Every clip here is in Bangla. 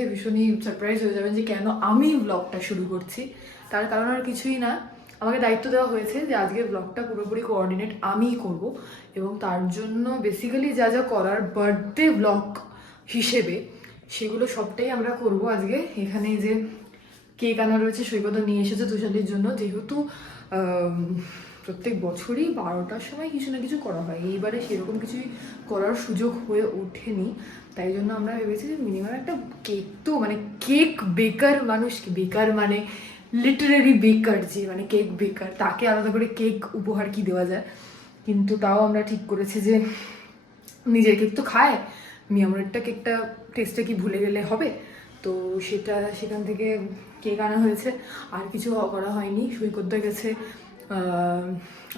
দেখে ভীষণই সারপ্রাইজ হয়ে যাবেন যে কেন আমি ব্লগটা শুরু করছি। তার কারণ আর কিছুই না। আমাকে দায়িত্ব দেওয়া হয়েছে যে আজকে ব্লগটা পুরোপুরি কোঅর্ডিনেট আমিই করব এবং তার জন্য বেসিক্যালি যা যা করার বার্থডে ব্লগ হিসেবে সেগুলো সবটাই আমরা করব আজকে। এখানে যে কেক আনা রয়েছে, সৈকত নিয়ে এসেছে তুষালির জন্য। যেহেতু প্রত্যেক বছরই বারোটার সময় কিছু না কিছু করা হয়। এইবারে সেরকম কিছুই করার সুযোগ হয়ে ওঠেনি। তাই জন্য আমরা ভেবেছি যে মিনিমাম একটা কেক তো মানে কেক বেকার মানুষ বেকার মানে লিটারারি বেকার যে মানে কেক বেকার তাকে আলাদা করে কেক উপহার কি দেওয়া যায়? কিন্তু তাও আমরা ঠিক করেছি যে নিজের কেক তো খায়। মিয়ামরেরটা কেকটা টেস্টে কি ভুলে গেলে হবে? তো সেটা, সেখান থেকে কেক আনা হয়েছে। আর কিছু করা হয়নি। সৈকতদা গেছে।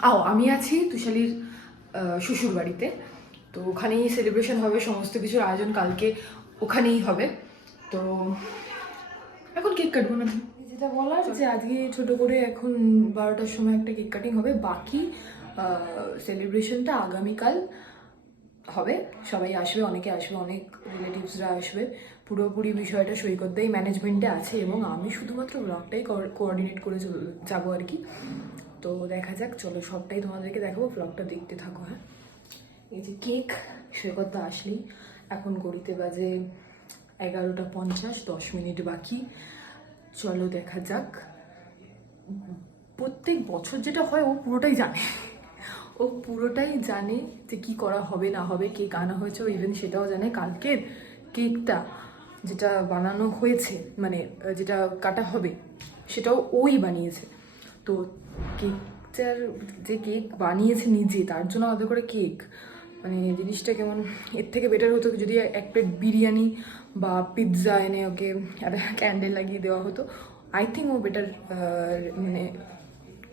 আও আমি আছি তুষালির শ্বশুর বাড়িতে তো ওখানেই সেলিব্রেশন হবে সমস্ত কিছুর আয়োজন কালকে ওখানেই হবে। তো এখন কেক কাটবো না যেটা বলার যে আজকে ছোট করে এখন বারোটার সময় একটা কেক কাটিং হবে বাকি সেলিব্রেশনটা আগামীকাল হবে। সবাই আসবে অনেকে আসবে অনেক রিলেটিভসরা আসবে। পুরোপুরি বিষয়টা সৈকতদাই ম্যানেজমেন্টে আছে এবং আমি শুধুমাত্র ব্লগটাই কোঅর্ডিনেট করে যাব আর কি। তো দেখা যাক, চলো সবটাই তোমাদেরকে দেখাবো ব্লগটা দেখতে থাকো হ্যাঁ? এই যে কেক সৈকতদা আসলেই এখন গড়িতে বাজে এগারোটা পঞ্চাশ, দশ মিনিট বাকি। চলো দেখা যাক। প্রত্যেক বছর যেটা হয়, ও পুরোটাই জানে। ও পুরোটাই জানে যে কি করা হবে, না হবে কেক আনা হয়েছে, ও ইভেন সেটাও জানে। কালকের কেকটা যেটা বানানো হয়েছে মানে যেটা কাটা হবে, সেটাও ওই বানিয়েছে। তো কেকটার যে কেক বানিয়েছে নিজে তার জন্য আলাদা করে কেক। মানে জিনিসটা কেমন এর থেকে বেটার হতো যদি এক প্লেট বিরিয়ানি বা পিৎজা এনে ওকে একটা ক্যান্ডেল লাগিয়ে দেওয়া হতো। আই থিঙ্ক ও বেটার মানে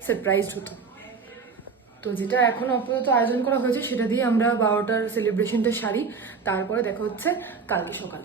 সারপ্রাইজড হতো। তো যেটা এখন আপাতত আয়োজন করা হয়েছে সেটা দিয়ে আমরা বারোটার সেলিব্রেশনটা সারি। তারপরে দেখা হচ্ছে কালকে সকালে।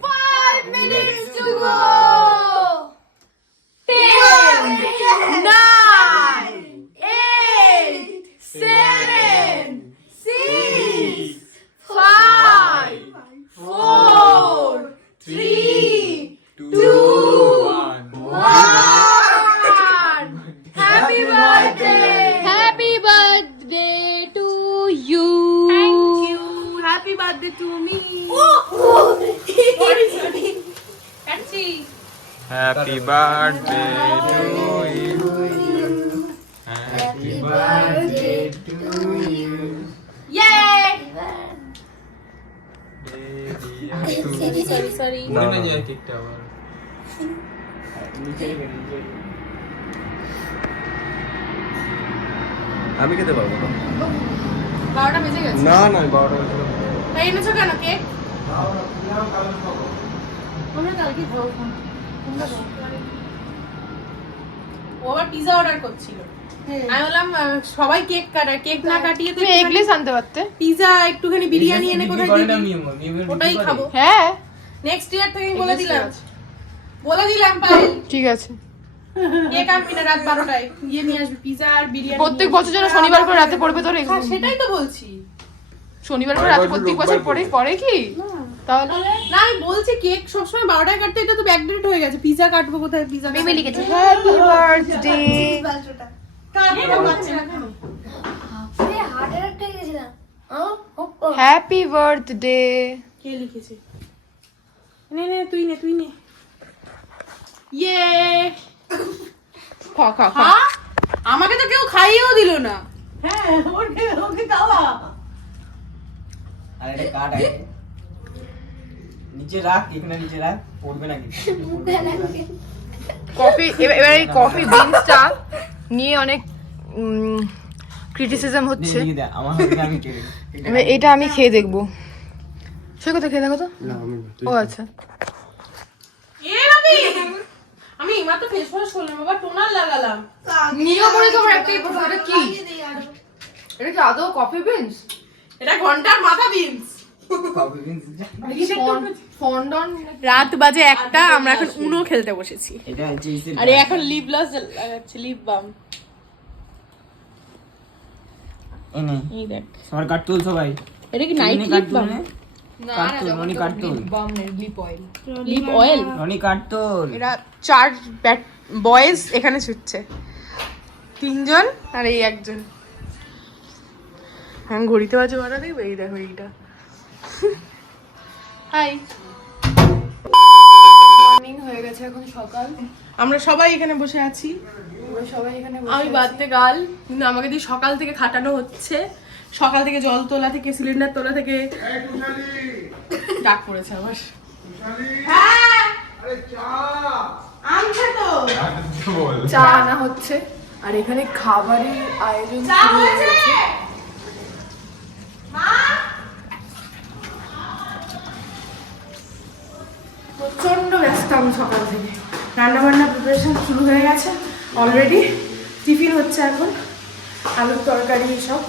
আমি খেতে পারব না। বারোটা বেজে গেছে। না না বারোটা বাজে না। তাই এনেছো কেন কেক? কালকে তোমরা ও আবার পিজা অর্ডার করছিল। আমি বললাম সবাই কেক কাটা কেক না কাটিয়ে তুমি এগলেস আনতে পারতে। পিজা একটুখানি বিরিয়ানি এনে কোথায় দিবি? ওটাই খাব। হ্যাঁ। নেক্সট ইয়ার থেকে বলে দিলাম। বলে দিলাম পায়েল। ঠিক আছে। কেক আনবি না রাত বারোটায়। গিয়ে নিয়ে আসবি পিজা আর বিরিয়ানি প্রত্যেক বছর যেন শনিবার করে রাতে পড়বে তোর হ্যাঁ, সেটাই তো বলছি। শনিবার করে রাতে প্রত্যেক বছর পরে পরে কি? তাহলে না আমি বলছি কেক সবসময় বারোটায় কাটতে এটা তো ব্যাকডেট হয়ে গেছে। পিজা কাটবো কোথায়? পিজা বেবি লিখেছে হ্যাপি বার্থডে হ্যাপি বার্থডে কে লিখেছে? নে নে তুই নে তুই নে। ইয়ে খা খা খা। হ্যাঁ আমাকে তো কেউ খাইয়েও দিল না। আর এটা কাট আছে। নিচে রাখ এখানে নিচে রাখ। পড়বে না কিন্তু কফি এবার এই কফি বিনসটা নিয়ে অনেক ক্রিটিসিজম হচ্ছে। এটা আমি খেয়ে দেখব। সে কথা খেয়ে দেখো তো? ও আচ্ছা। আমি মাত্র ফেস ওয়াশ করলাম আবার টোনার লাগালাম। নিয়ম করে তোমার একটাই প্রশ্ন এটা কি? এটা কি আদৌ কফি বিনস এটা ঘণ্টার মাথা বিনস রাত বাজে একটা আমরা এখন উনো খেলতে বসেছি। আরে এখন লিপ গ্লস লাগাচ্ছি লিপ বাম এনে এই দেখ। সবার কাট তুল সবাই। এটা কি night lip balm lip oil Roni এরা চার বয়েজ এখানে ছুটছে। তিনজন আর এই একজন। হ্যাঁ ঘড়িতে বাজে বাড়া দেখবে? এই দেখো এইটা। হাই মর্নিং হয়ে গেছে এখন সকাল। আমরা সবাই এখানে বসে আছি। সবাই এখানে আমি আছি। বাদতে গাল কিন্তু আমাকে দিয়ে সকাল থেকে খাটানো হচ্ছে। সকাল থেকে জল তোলা থেকে সিলিন্ডার তোলা থেকে ডাক পড়েছে আমার হ্যাঁ। আনছে তো। চা আনা হচ্ছে। আর এখানে খাবারের আয়োজন শুরু হয়ে গেছে। প্রচণ্ড ব্যস্ত আমি সকাল থেকে। রান্না বান্না প্রিপারেশন শুরু হয়ে গেছে। অলরেডি টিফিন হচ্ছে এখন। আলুর তরকারি এসব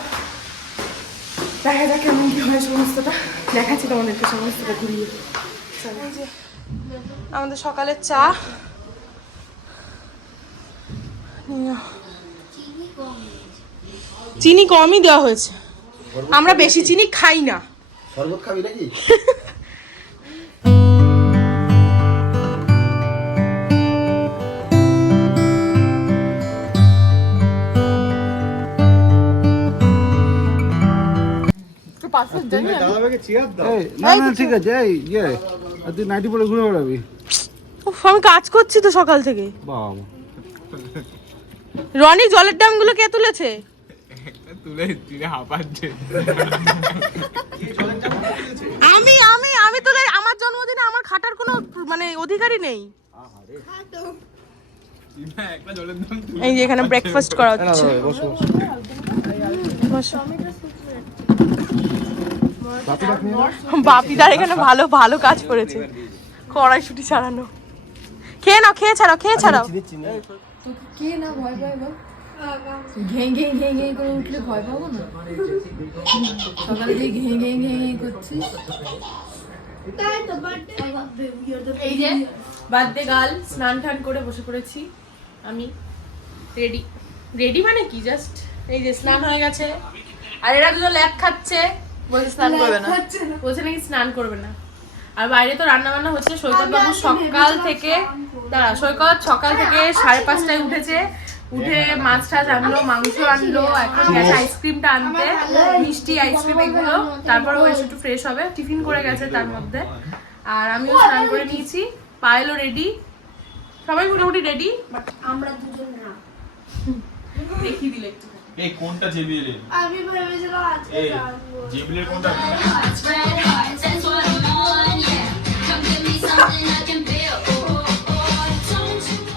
দেখা যাক কেমন কি হয় সমস্তটা। দেখাচ্ছি তোমাদেরকে সমস্তটা ঘুরিয়ে। আমাদের সকালের চা। চিনি কমই দেওয়া হয়েছে। আমরা বেশি চিনি খাই না। শরবত খাবি নাকি? না দাদাভাইকে চেয়ার দাও। না না ঠিক আছে এই ইয়ে তুই নাইটি পরে ঘুরে বেড়াবি। আমি কাজ করছি তো সকাল থেকে। বাবা। রনি জলের ড্যামগুলো কে তুলেছে? তুলে তুলে হাঁপাচ্ছে। আমি আমি আমি তুলে আমার জন্মদিনে আমার খাটার কোনো মানে অধিকারই নেই। এই যে এখানে ব্রেকফাস্ট করা হচ্ছে। বসো বসো। বাপিদার এখানে ভালো ভালো কাজ করেছে। কড়াইশুটি ছাড়ানো। খেয়ে নাও খেয়ে ছাড়াও খেয়ে ছাড়াও। কে না ভয় পায় বল? ঘেঁ ঘেঁ ঘেঁ ঘেঁ করে উঠলে ভয় পাবো না? সকালে যে ঘেঁ ঘেঁ ঘেঁ ঘেঁ করছিস? এই যে বার্থডে গার্ল স্নান টান করে বসে পড়েছি। আমি রেডি। রেডি মানে কি? জাস্ট এই যে স্নান হয়ে গেছে। আর এরা দুজন ল্যাক খাচ্ছে। বলছে স্নান করবে না। বলছে নাকি স্নান করবে না। আর বাইরে তো রান্না বান্না হচ্ছে সৈকত বাবু সকাল থেকে দাঁড়া সৈকত সকাল থেকে সাড়ে পাঁচটায় উঠেছে। উঠে মাছ টাছ আনলো মাংস আনলো এখন গেছে আইসক্রিমটা আনতে। মিষ্টি আইসক্রিম এগুলো। তারপর ও একটু ফ্রেশ হবে। টিফিন করে গেছে তার মধ্যে। আর আমিও স্নান করে নিয়েছি। পায়েলও রেডি সবাই মোটামুটি রেডি বাট আমরা দুজন না। দেখিয়ে দিলে একটু। এই কোনটা জেবিএল এর? আমি ভেবেছিলাম আজকে জানব। জেবিএল এর কোনটা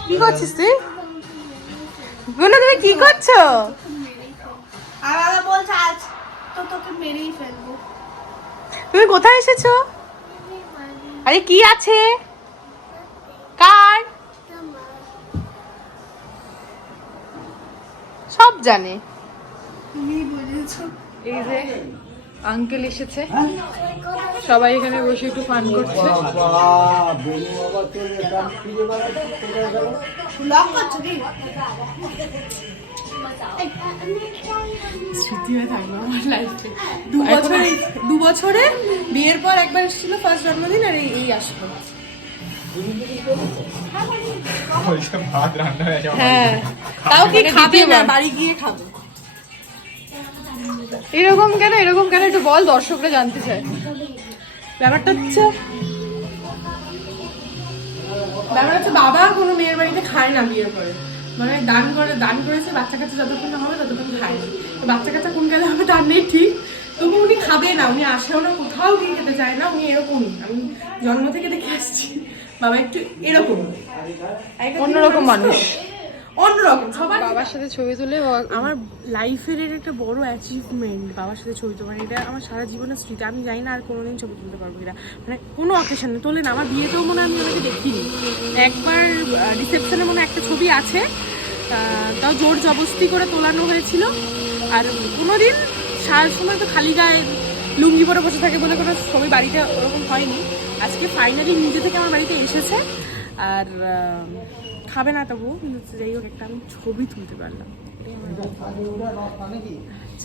কি করছিস তুই? গুনা তুমি কি করছ? আর বলছে আজ তো তোকে মেরেই ফেলব। তুমি কোথায় এসেছ? আরে কি আছে? কার? সব জানে। তুমি বুঝেছ এই যে আঙ্কেল এসেছে। সবাই এখানে বসে একটু ফান করছে। হয়ে দু বছরে দু বছরে বিয়ের পর একবার এসেছিল ফার্স্ট জন্মদিন আর এই আসলো। হয়ে। যাবে তাও কি খাবে না বাড়ি গিয়ে খাবে। এরকম কেন এরকম কেন? একটু বল দর্শকরা জানতে চায়। ব্যাপারটা হচ্ছে ব্যাপার হচ্ছে বাবা কোনো মেয়ের বাড়িতে খায় না বিয়ের পরে। মানে দান করে দান করেছে বাচ্চা কাচ্চা যতক্ষণ না হবে ততক্ষণ খায়। না তো বাচ্চা কাচ্চা কোন গেলে হবে তার নেই ঠিক। তবু উনি খাবে না উনি আসেও না কোথাও গিয়ে খেতে চায় না উনি এরকমই। আমি জন্ম থেকে দেখে আসছি। বাবা একটু এরকম। অন্যরকম মানুষ। অন্যরকম সবার বাবার সাথে ছবি তুলে আমার লাইফের এটা একটা বড় অ্যাচিভমেন্ট বাবার সাথে ছবি তোলা মানে এটা আমার সারা জীবনের স্মৃতি। আমি জানি না আর কোনোদিন ছবি তুলতে পারব কিনা। মানে কোনো অকেশনে তোলে না আমার বিয়েতেও মনে হয় আমি ওনাকে দেখিনি। একবার রিসেপশনে মনে হয় একটা ছবি আছে তাও জোর জবস্তি করে তোলানো হয়েছিল। আর কোনোদিন সারা সময় তো খালি গায়ে লুঙ্গি পরে বসে থাকে বলে কোনো ছবি বাড়িতে ওরকম হয়নি। আজকে ফাইনালি নিজে থেকে আমার বাড়িতে এসেছে। আর খাবে না তবু কিন্তু যাই হোক একটা আমি ছবি তুলতে পারলাম।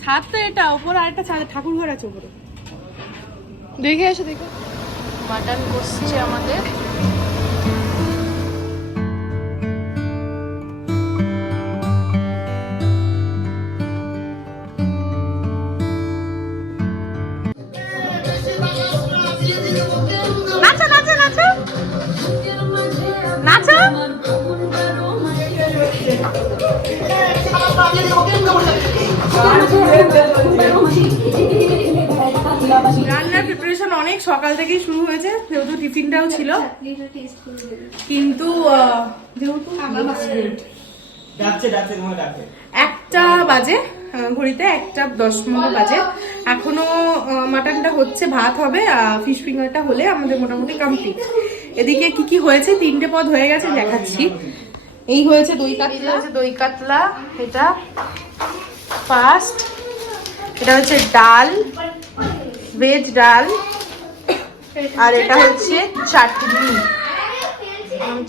ছাদ তো এটা ওপর আর একটা ছাদ ঠাকুর ঘর আছে ওপরে। দেখে এসে দেখো। মাটন করছে আমাদের। রান্নার প্রিপারেশন অনেক সকাল থেকেই শুরু হয়েছে, যেহেতু টিফিনটাও ছিল। কিন্তু একটা বাজে ঘড়িতে একটা দশ মতো বাজে। এখনও মাটনটা হচ্ছে, ভাত হবে ফিশ ফিঙ্গারটা হলে আমাদের মোটামুটি কমপ্লিট এদিকে কি কি হয়েছে? তিনটে পদ হয়ে গেছে, দেখাচ্ছি। এই হয়েছে দই কাতলা। দই কাতলা, এটা ফার্স্ট এটা হচ্ছে ডাল ভেজ ডাল আর এটা হচ্ছে চাটনি।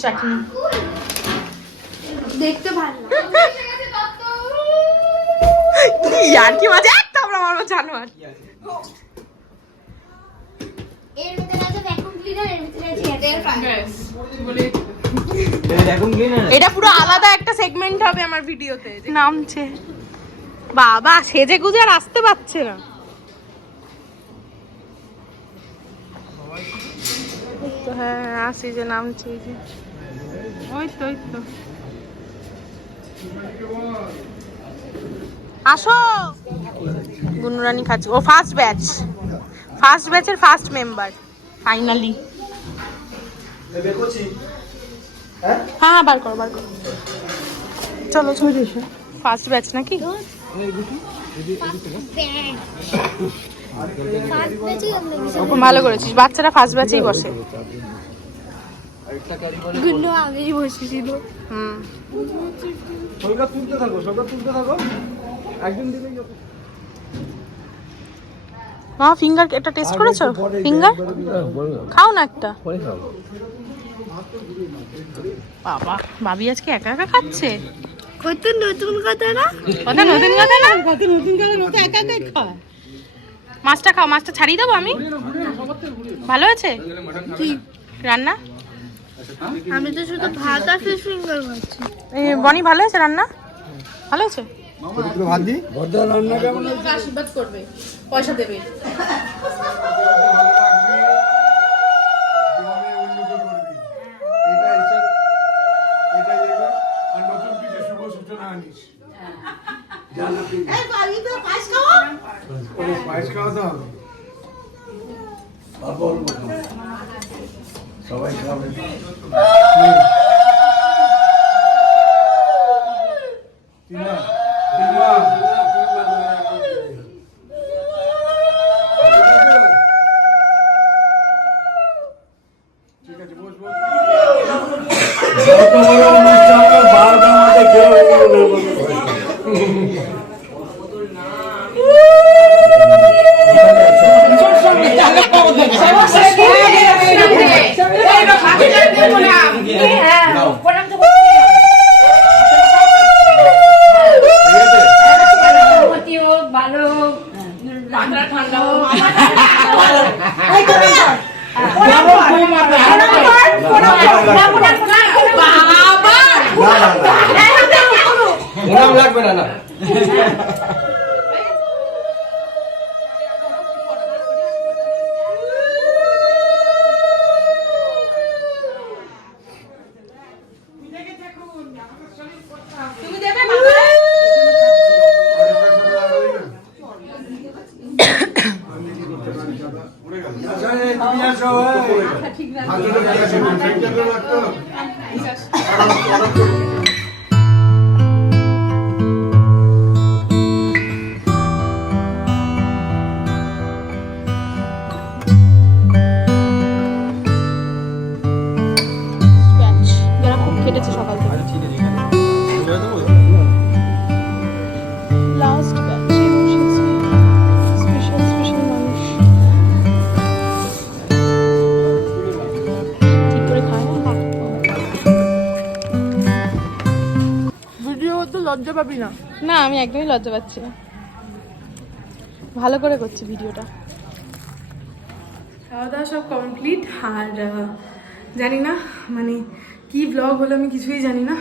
চাটনি। দেখতে ভালো। আর কি মজা একটা আমরা মারবো জানোয়ার। এর ভিতরে আছে ভ্যাকুম ক্লিনার এর ভিতরে আছে এয়ার এখন এটা পুরো আলাদা একটা সেগমেন্ট হবে আমার ভিডিওতে নামছে। বাবা সেজে গুজে আর আসতে পারছে না। তো হ্যাঁ আসি যে নামছে ওই তো ওই তো। আসো। গুনুরানি খাচ্ছে। ও ফার্স্ট ব্যাচ ফার্স্ট ব্যাচের ফার্স্ট মেম্বার ফাইনালি হ্যাঁ হ্যাঁ বার করো বার করো। চলো চলো ফার্স্ট ব্যাচ নাকি? আমরা ভালো করেছিস। বাচ্চারা ফার্স্ট ব্যাচেই বসে। গুলো আগেই বসেছিল। হুম। তুলতে থাকো তুলতে থাকো। একদিন মা ফিঙ্গার এটা টেস্ট করেছ? ফিঙ্গার খাও না একটা। বাবা ভাবি আজকে একা একা খাচ্ছে? কত নতুন কথা না? কথা নতুন কথা না? কত নতুন কথা নতুন একা একাই খায় মাছটা খাও মাছটা ছাড়িয়ে দেবো আমি? ভালো আছে কি? রান্না? আমি তো শুধু ভাত আর ফিশ ফিঙ্গার খাচ্ছি। বনি ভালো আছে রান্না? ভালো আছে ভাত দিই আশীর্বাদ করবে পয়সা দেবে। পায়েস খাওয়া তো হবে। লজ্জা পাবি না? না আমি একদমই লজ্জা পাচ্ছি না। ভালো করে করছি ভিডিওটা। খাওয়া দাওয়া সব কমপ্লিট আর জানি না মানে কি ব্লগ হলো আমি কিছুই জানি না।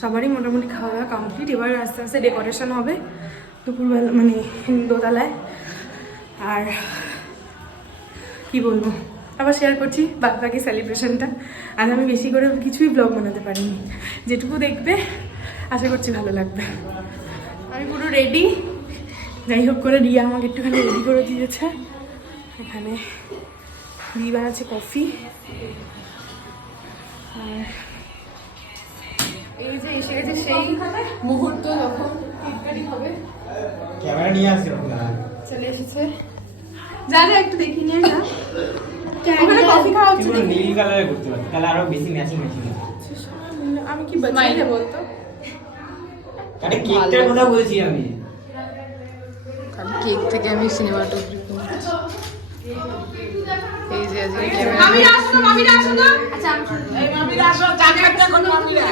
সবারই মোটামুটি খাওয়া দাওয়া কমপ্লিট এবার আস্তে আস্তে ডেকোরেশন হবে দুপুরবেলা মানে দোতলায়। আর কি বলব? আবার শেয়ার করছি বাদ বাকি সেলিব্রেশনটা আজ আমি বেশি করে কিছুই ব্লগ বানাতে পারিনি। যেটুকু দেখবে আশা করছি ভালো লাগবে। আমি পুরো রেডি যাই হোক করে রিয়া আমাকে একটুখানি রেডি করে দিয়েছে। এখানে দি বানাচ্ছে কফি আর এই যে এসে গেছে সেই মুহূর্ত যখন কেক হবে। ক্যামেরা নিয়ে আসছে চলে এসেছে। যা যা একটু দেখি নিয়ে যা। ওখানে কফি খাওয়া হচ্ছে নীল কালারে করতে পারছি তাহলে আরও বেশি ম্যাচিং ম্যাচিং আমি কি বাজাইলে বলতো? আরে কেকটার কথা বলছি আমি। কেক থেকে আমি সিনেমাটোগ্রাফি এই যে আজকে মামি ক্যামেরা আসো মামি আসো তো। আচ্ছা এই মামি আসো চা খাচ্ছে এখন মামিরা।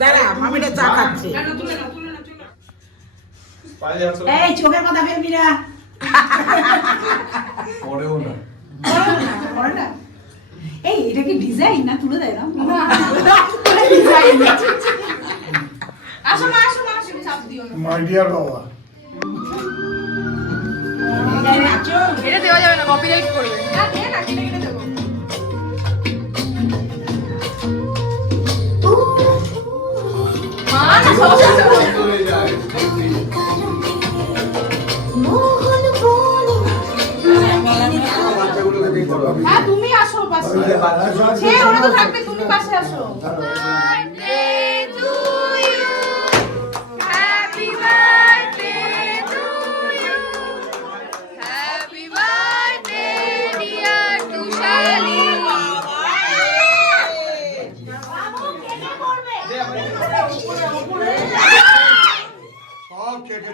দাঁড়া মামিটা চা খাচ্ছে। না তুলে না তুলে না তুলে না পায়ে যাচ্ছ এই চোখের কথা না। না। এই এটা কি ডিজাইন না তুলে দেয় না আসো মা আসো মা আসো চাপ দিও না মাই ডিয়ার বাবা। এটা দেওয়া যাবে না কপিরাইট করবে না না কেটে কেটে দেবো হ্যাঁ তুমি আসো পাশে। সে ওরা তো থাকবে তুমি পাশে আসো।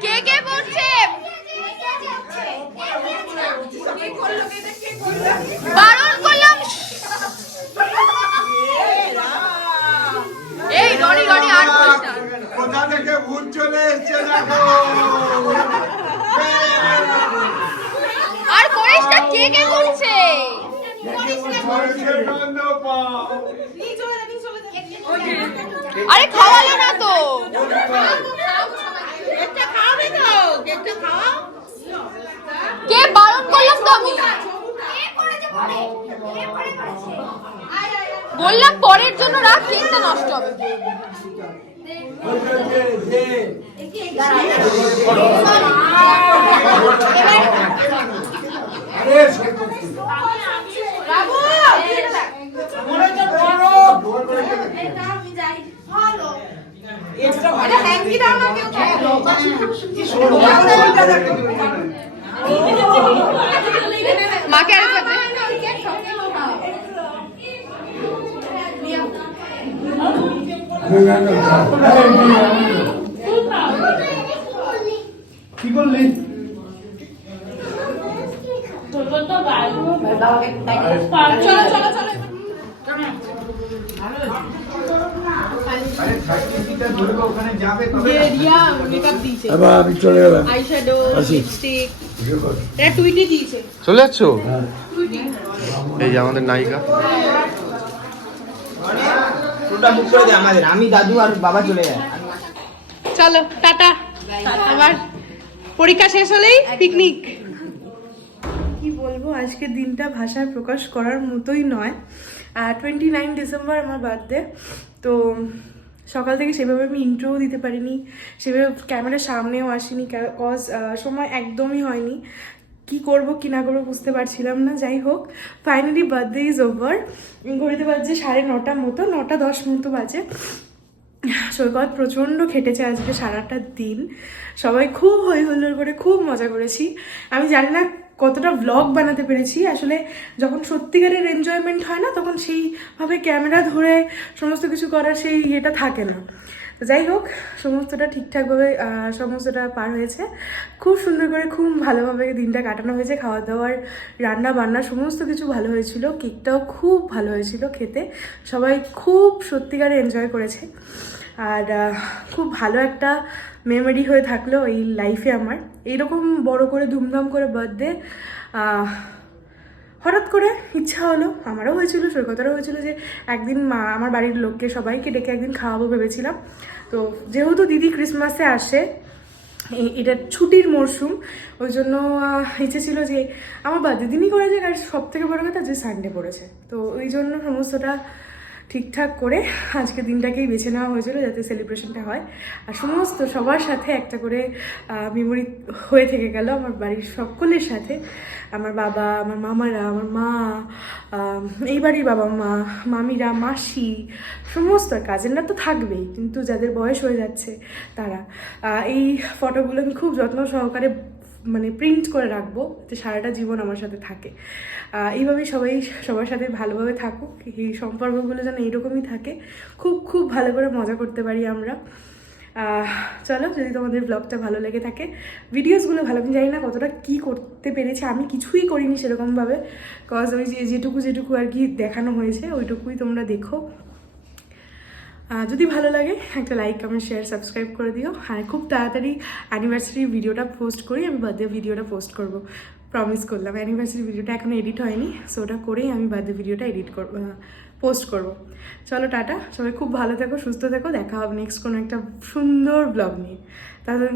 কে কে পড়ছে বারণ করলাম এই রনি রনি আর কোথা থেকে ভূত চলে এসছে দেখো? আর করিস না কে কে করছে গন্ধ পাও আরে খাওয়ালো না তো। কে বারণ করলাম তো আমি? বললাম পরের জন্য রাখ কেকটা নষ্ট হবে যাই ভালো এটা হ্যাঙ্কি দাও না কেউ মাকে আরেকবার কি করলি? চলো চলো চলো। আরে সার্টিফিকেট ধরবে ওখানে যাবে তবে যে রিয়া মেকআপ দিয়েছে। এবার আমি চলে গেলাম। আইশ্যাডো লিপস্টিক এটা টুইটি দিয়েছে। চলে যাচ্ছ? এই যে আমাদের নায়িকা। আমি দাদু আর বাবা চলে যায় চলো টাটা। আবার পরীক্ষা শেষ হলেই পিকনিক কি বলব আজকের দিনটা ভাষায় প্রকাশ করার মতোই নয়। টোয়েন্টি নাইন ডিসেম্বর আমার বার্থডে তো সকাল থেকে সেভাবে আমি ইন্ট্রোও দিতে পারিনি, সেভাবে ক্যামেরার সামনেও আসিনি কজ সময় একদমই হয়নি। কি করব, কি না করব বুঝতে পারছিলাম না, যাই হোক। ফাইনালি বার্থডে ইজ ওভার ঘড়িতে বাজছে সাড়ে নটা মতো, নটা দশ মতো বাজে। সৈকত প্রচণ্ড খেটেছে আজকে সারাটা দিন। সবাই খুব হই হুল্লোড় করে, খুব মজা করেছি। আমি জানি না কতটা ব্লগ বানাতে পেরেছি। আসলে যখন সত্যিকারের এনজয়মেন্ট হয় না, তখন সেইভাবে ক্যামেরা ধরে সমস্ত কিছু করার সেই ইয়েটা থাকে না। যাই হোক, সমস্তটা ঠিকঠাকভাবে সমস্তটা পার হয়েছে। খুব সুন্দর করে, খুব ভালোভাবে দিনটা কাটানো হয়েছে। খাওয়া দাওয়ার রান্না বান্না সমস্ত কিছু ভালো হয়েছিল। কেকটাও খুব ভালো হয়েছিল খেতে। সবাই খুব সত্যিকারে এনজয় করেছে। আর খুব ভালো একটা মেমোরি হয়ে থাকল এই লাইফে আমার। এইরকম বড় করে ধুমধাম করে বার্থডে হঠাৎ করে ইচ্ছা হলো, আমারও হয়েছিল, সৈকতারও হয়েছিল যে একদিন মা, আমার বাড়ির লোককে সবাইকে ডেকে একদিন খাওয়াবো ভেবেছিলাম। তো যেহেতু দিদি ক্রিসমাসে আসে এটা ছুটির মরশুম, ওই জন্য ইচ্ছে ছিল যে আমার বার্থডে দিনই করা যাক আর সব থেকে বড় কথা যে সানডে পড়েছে। তো ওই জন্য সমস্তটা ঠিকঠাক করে আজকে দিনটাকেই বেছে নেওয়া হয়েছিল যাতে সেলিব্রেশনটা হয়। আর সমস্ত সবার সাথে একটা করে মেমোরি হয়ে থেকে গেল আমার বাড়ির সকলের সাথে। আমার বাবা, আমার মামারা, আমার মা এই বাড়ির বাবা মা, মামিরা, মাসি, সমস্ত কাজিনরা তো থাকবেই, কিন্তু যাদের বয়স হয়ে যাচ্ছে তারা। এই ফটোগুলো আমি খুব যত্ন সহকারে মানে প্রিন্ট করে রাখব যাতে সারাটা জীবন আমার সাথে থাকে। আহ, এইভাবেই সবাই সবার সাথে ভালোভাবে থাকুক। এই সম্পর্কগুলো যেন এইরকমই থাকে। খুব খুব ভালো করে মজা করতে পারি আমরা। চলো যদি তোমাদের ব্লগটা ভালো লেগে থাকে। ভিডিওসগুলো ভালো আমি জানি না কতটা কী করতে পেরেছি। আমি কিছুই করিনি সেরকমভাবে। কজ ওই যে যেটুকু যেটুকু আর কি দেখানো হয়েছে ওইটুকুই তোমরা দেখো। যদি ভালো লাগে, একটা লাইক কমেন্ট শেয়ার সাবস্ক্রাইব করে দিও। আর খুব তাড়াতাড়ি অ্যানিভার্সারি ভিডিওটা পোস্ট করি, আমি বার্থডে ভিডিওটা পোস্ট করব। প্রমিস করলাম অ্যানিভার্সারি ভিডিওটা এখনও এডিট হয়নি সো ওটা করেই আমি বার্থডে ভিডিওটা এডিট করব পোস্ট করব। চলো টাটা, সবাই খুব ভালো থেকো, সুস্থ থেকো, দেখা হবে নেক্সট কোনো একটা সুন্দর ব্লগ নিয়ে। তাদের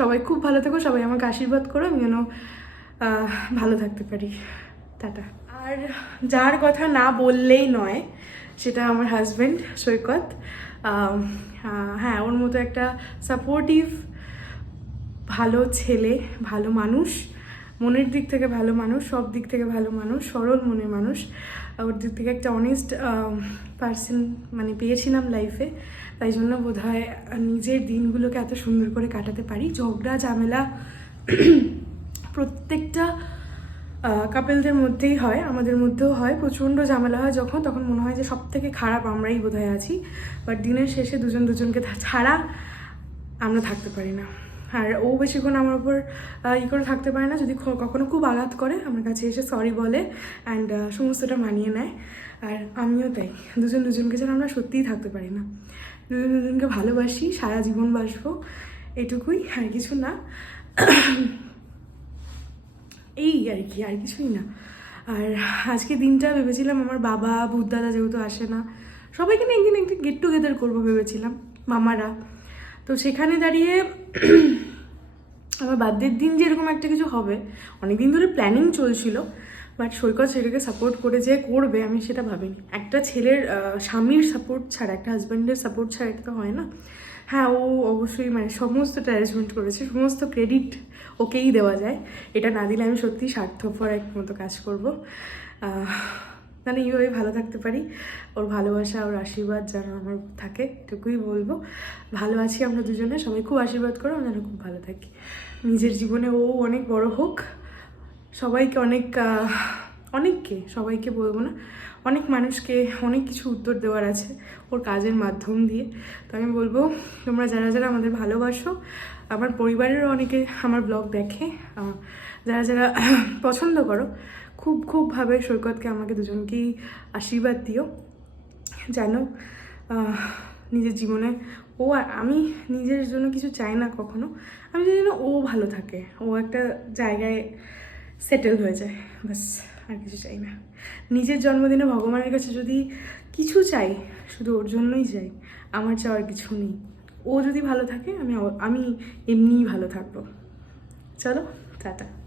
সবাই খুব ভালো থেকো, সবাই আমাকে আশীর্বাদ করো, আমি যেন ভালো থাকতে পারি। টাটা। আর যার কথা না বললেই নয় সেটা আমার হাজব্যান্ড সৈকত। হ্যাঁ ওর মতো একটা সাপোর্টিভ ভালো ছেলে, ভালো মানুষ, মনের দিক থেকে ভালো মানুষ, সব দিক থেকে ভালো মানুষ, সরল মনের মানুষ। ওর দিক থেকে একটা অনেস্ট পার্সন মানে পেয়েছিলাম লাইফে তাই জন্য বোধ হয় নিজের দিনগুলোকে এত সুন্দর করে কাটাতে পারি। ঝগড়া, ঝামেলা, প্রত্যেকটা কাপেলদের মধ্যেই হয়, আমাদের মধ্যেও হয়। প্রচণ্ড ঝামেলা হয় যখন, তখন মনে হয় যে সব থেকে খারাপ আমরাই বোধ বোধহয় আছি। বাট দিনের শেষে দুজন দুজনকে ছাড়া আমরা থাকতে পারি না। আর ও বেশিক্ষণ আমার উপর ই করে থাকতে পারে না। যদি কখনো খুব আঘাত করে, আমার কাছে এসে সরি বলে অ্যান্ড সমস্তটা মানিয়ে নেয়। আর আমিও তাই। দুজন দুজনকে যেন আমরা সত্যিই থাকতে পারি না। দুজন দুজনকে ভালোবাসি, সারা জীবন বাসবো, এটুকুই। আর কিছু না। এই আর কি, আর কিছুই না। আর আজকে দিনটা ভেবেছিলাম আমার বাবা বুদ্ধদাদা যেহেতু আসে না, সবাইকে নিয়ে একদিন একদিন গেট টুগেদার করব ভেবেছিলাম, মামারা। তো সেখানে দাঁড়িয়ে আমার বার্থডের দিন যে এরকম একটা কিছু হবে অনেক দিন ধরে প্ল্যানিং চলছিল বাট সৈকত সেটাকে সাপোর্ট করে যে করবে, আমি সেটা ভাবিনি। একটা ছেলের স্বামীর সাপোর্ট ছাড়া, একটা হাজব্যান্ডের সাপোর্ট ছাড়া এটা তো হয় না। হ্যাঁ ও অবশ্যই মানে সমস্তটা অ্যারেঞ্জমেন্ট করেছে, সমস্ত ক্রেডিট ওকেই দেওয়া যায়। এটা না দিলে আমি সত্যি স্বার্থপর এক মতো কাজ করব। মানে এইভাবে ভালো থাকতে পারি। ওর ভালোবাসা, ওর আশীর্বাদ যেন আমার থাকে, এটুকুই বলব। ভালো আছি আমরা দুজনে, সবাই খুব আশীর্বাদ করো, আমরা যেন খুব ভালো থাকি। নিজের জীবনে ও অনেক বড় হোক। সবাইকে অনেক অনেককে, সবাইকে বলব না। অনেক মানুষকে অনেক কিছু উত্তর দেওয়ার আছে ওর কাজের মাধ্যম দিয়ে। তো আমি বলব, তোমরা যারা যারা আমাদের ভালোবাসো, আমার পরিবারেরও অনেকে আমার ব্লগ দেখে যারা যারা পছন্দ করো, খুব খুবভাবে সৈকতকে আমাকে দুজনকেই আশীর্বাদ দিও। যেন নিজের জীবনে ও আমি নিজের জন্য কিছু চাই না কখনো, আমি যেন ও ভালো থাকে, ও একটা জায়গায় সেটেল হয়ে যায় বাস আর কিছু চাই না। নিজের জন্মদিনে ভগবানের কাছে যদি কিছু চাই, শুধু ওর জন্যই চাই, আমার চাওয়ার কিছু নেই। ও যদি ভালো থাকে, আমি আমি এমনিই ভালো থাকব। চলো, টাটা।